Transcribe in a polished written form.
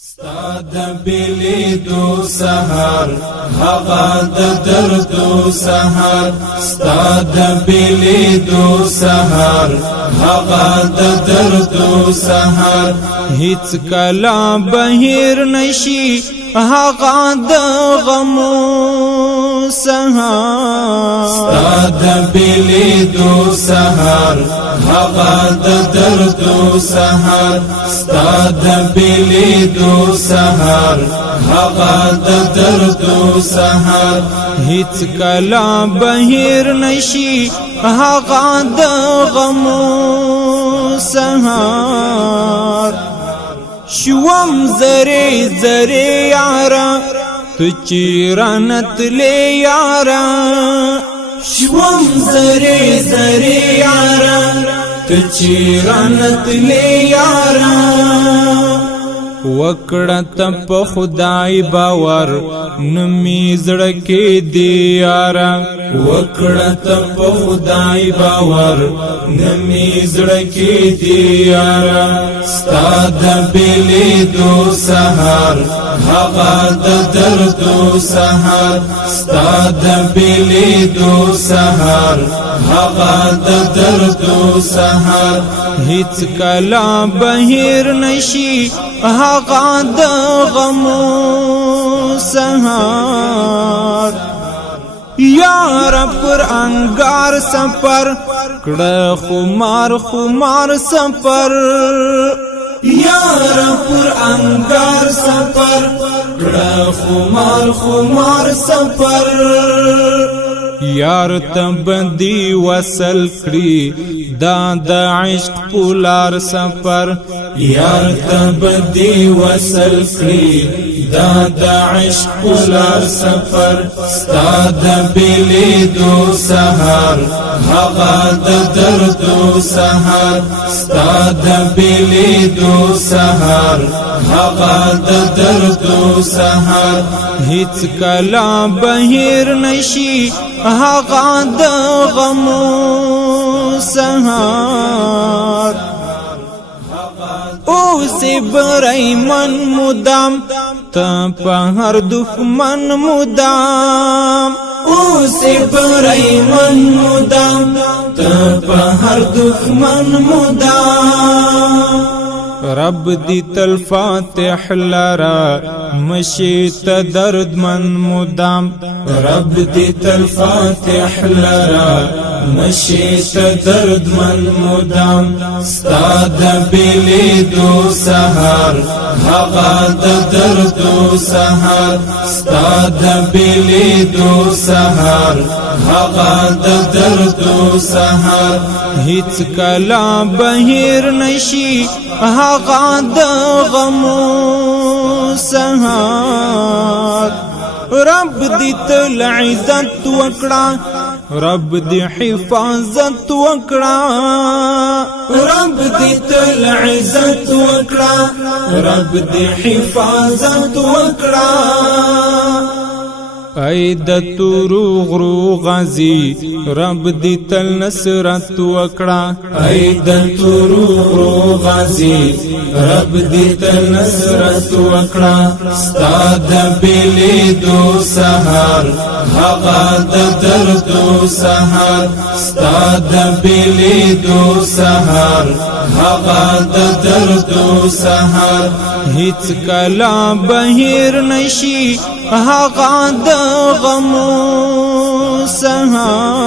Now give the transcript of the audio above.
ستاد بلیدو سهار هغه د دردو سهار ستاد بلیدو سهار هغه د دردو سهار هیڅ کلا بهیر نشي هغه د غمو سهار ستاد بلیدو سهار هغه د دردو سهار ستاد بلیدو سهار هغه د دردو سهار هیڅ کلا بهیر نشي هغه د غمو سهار شوم زری زری یارا تو چیرانت لی یارا شوم زری زری یارا تو چیرانت لی یارا وکړه په خدای باور نمی زړه کې دی یارا وکړه په خدای باور نمی زړه کې دی یارا ستاد بلیدو سهار هغه د دردو سهار ستاد بلیدو سهار هغه د دردو سهار هیڅ کلا بهیر نشي هغه د غمو سهار یار پر انگار سفر کړه خمار خمار سفر یار پر انگار سفر کړه خمار خمار سفر یار تبدی وصل کړي دا د عشق پولار سفر یار تبدی وصل کړي دا د عشق پولار سفر ستاد بلیدو سهار هغه د دردو سهار ستاد بلیدو سهار هغه د دردو سهار هیڅ کلا بهیر نشي هغه د غمو سهار اوس برایمن مدام تا په هر دښمن مدام اوس برایمن مدام تا په هر دښمن مدام رب دی تل فاتح لرا مشی تا درد من مدام رب دی تل فاتح لرا مشی تا درد من مدام ستاد بلیدو سهار هغه د دردو سهار ستاد بلیدو سهار هغه د دردو سهار هیڅ کلا بهیر نشي هغه د غمو سهار رب دې تل عزت وکړه رب دې حفاظت وکړه رب دې تل عزت وکړه رب دې حفاظت وکړه ای د تورو غرو غازی رب دې تل نصرت وکړه ای د تورو غرو غازی رب دې تل نصرت وکړه ستاد بلیدو سهار هغه د دردو سهار ستاد بلیدو سهار هغه د دردو سهار هیڅ کلا بهیر نشي هغه د غمو سهار